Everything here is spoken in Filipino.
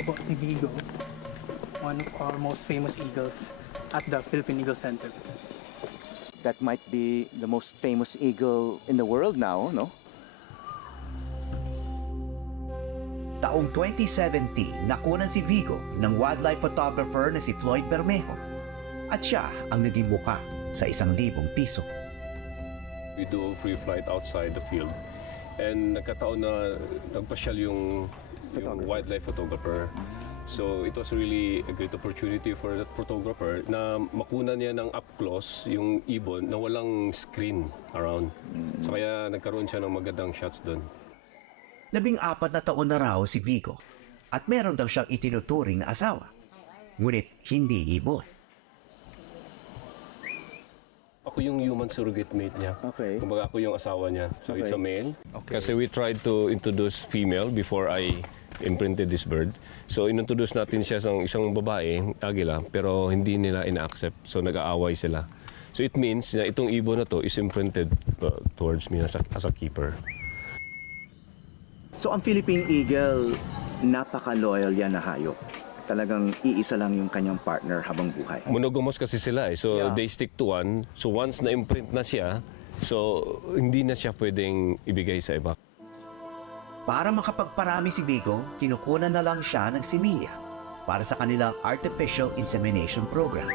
ko po si Vigo, one of our most famous eagles at the Philippine Eagle Center. That might be the most famous eagle in the world now, no? Taong 2017, nakunan si Vigo ng wildlife photographer na si Floyd Bermejo at siya ang naging muka sa 1,000 piso. We do free flight outside the field and nagkataon na nagpasyal yung wildlife photographer. So it was really a great opportunity for that photographer na makunan niya ng up close yung ibon na walang screen around. So kaya nagkaroon siya ng magandang shots doon. 14 na taon na raw si Vigo at meron daw siyang itinuturing na asawa. Ngunit hindi ibon. Ako yung human surrogate mate niya. Okay. Kumbaga ako yung asawa niya. So Okay. it's a male. Okay. Kasi we tried to introduce female before I imprinted this bird. So inintroduce natin siya sa isang babae, agila, pero hindi nila ina-accept. So nag-aaway sila. So it means na itong ibon na to is imprinted towards me as a keeper. So ang Philippine Eagle, napaka-loyal yan na hayop. Talagang iisa lang yung kanyang partner habang buhay. Monogamous kasi sila eh. So Yeah. they stick to one. So once na-imprint na siya, so hindi na siya pwedeng ibigay sa iba. Para makapagparami si Vigo, kinukunan na lang siya ng similya para sa kanilang artificial insemination program.